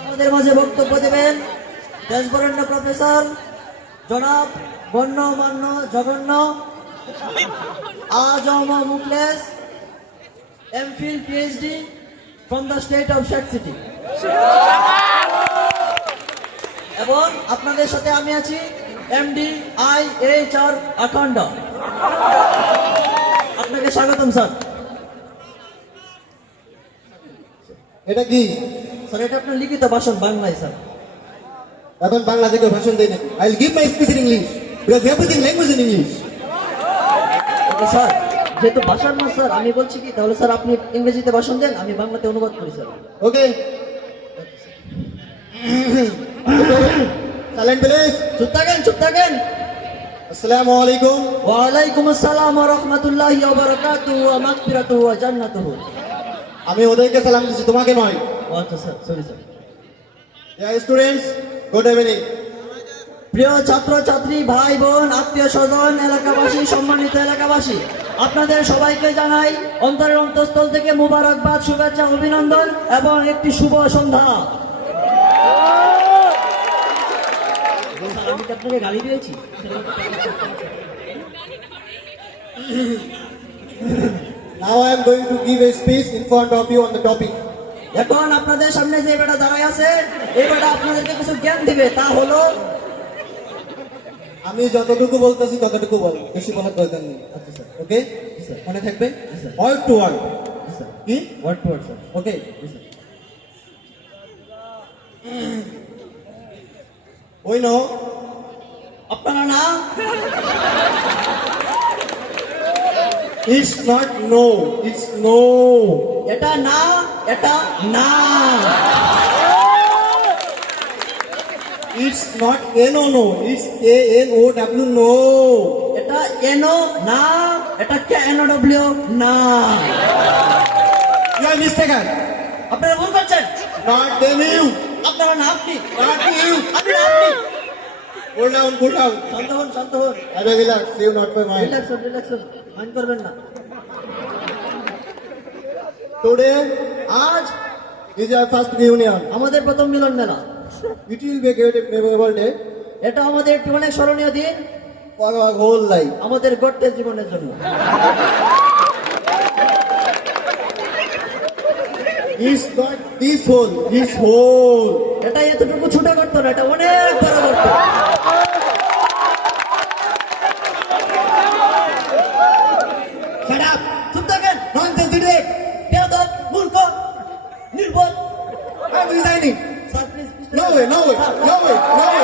আমাদের মাঝে বক্তব্য দেবেন দেশবরেণ্য প্রফেসর জনাব গণ্যমান্য জঘন্য Azam Mukhles MPhil PhD from the state of Sheikh city. এবং আপনাদের সাথে আমি আছি এমডি IHR আখন্ড। আপনাকে স্বাগতম স্যার। এটা কি স্যার এটা আপনার লিখিত ভাষণ বাংলায় স্যার। এখন বাংলা থেকে ভাষণ দেই নাকি? I will give my speech in English because everything language in English. Okay sir, যেহেতু ভাষার না স্যার আমি বলছি কি তাহলে স্যার আপনি ইংরেজিতে ভাষণ দেন, আমি বাংলাতে অনুবাদ করি স্যার। Okay silent please. চুপ থাকেন চুপ থাকেন। আসসালামু আলাইকুম। ওয়ালাইকুম আসসালাম ওয়া রাহমাতুল্লাহি ওয়া বারাকাতুহু ওয়া মাগফিরাতুহু ওয়া জান্নাতুহু। আমি ওদেরকে সালাম দিচ্ছি, তোমাকে নয়। আচ্ছা sir, sorry sir. Dear students, good evening. প্রিয় ছাত্র ছাত্রী ভাই বোন আত্মীয় স্বজন এলাকাবাসী সম্মানিত এলাকাবাসী, আপনাদের সবাইকে জানাই অন্তরের অন্তঃস্থল থেকে মুবারকবাদ, শুভেচ্ছা, অভিনন্দন এবং একটি শুভ সন্ধ্যা। আমি কি আপনাকে গালি দিয়েছি? Now I am going to give a speech in front of you on the topic. এখন আপনাদের সামনে যে বেটা দাঁড়ায় আছে এই বেটা আপনাদেরকে কিছু জ্ঞান দিবে, তা হলো আমি যতটুকু বলতেছি ততটুকু বল, বেশি বলার দরকার নেই। আচ্ছা স্যার, ওকে মনে থাকবে। ওয়ার্ড টু ওয়ার্ড কি? Word to word sir. Okay ওই নো আপনারা না It's not no, it's no. এটা না, এটা না। It's not no no, it's ANOW no. এটা এনো না, এটা KNOW না। You are mistaken. আপনারা ভুল করছেন। Not them you. আপনারা না, আপনি। Not you. আপনি না, আপনি। Cool down, cool down. শান্ত হন, শান্ত হন। I will relax, you not my mind. Relax হন, রিল্যাক্স হন। মাইন্ড করবেন না। Today আজ is our first reunion. আমাদের প্রথম মিলন মেলা। It will be a great memorable day এটা আমাদের একটি অনেক স্মরণীয় দিন for our whole life. আমাদের গর্তের জীবনের জন্য। It's not this whole, this whole. এটা এতটুকু ছোট গর্ত না, এটা অনেক বড় গর্ত। Shut up. চুপ থাকেন। Nonsense idiot. বেয়াদব, মূর্খ, নির্বোধ। I'm resigning. Sir please, No way, no way, no way, no way.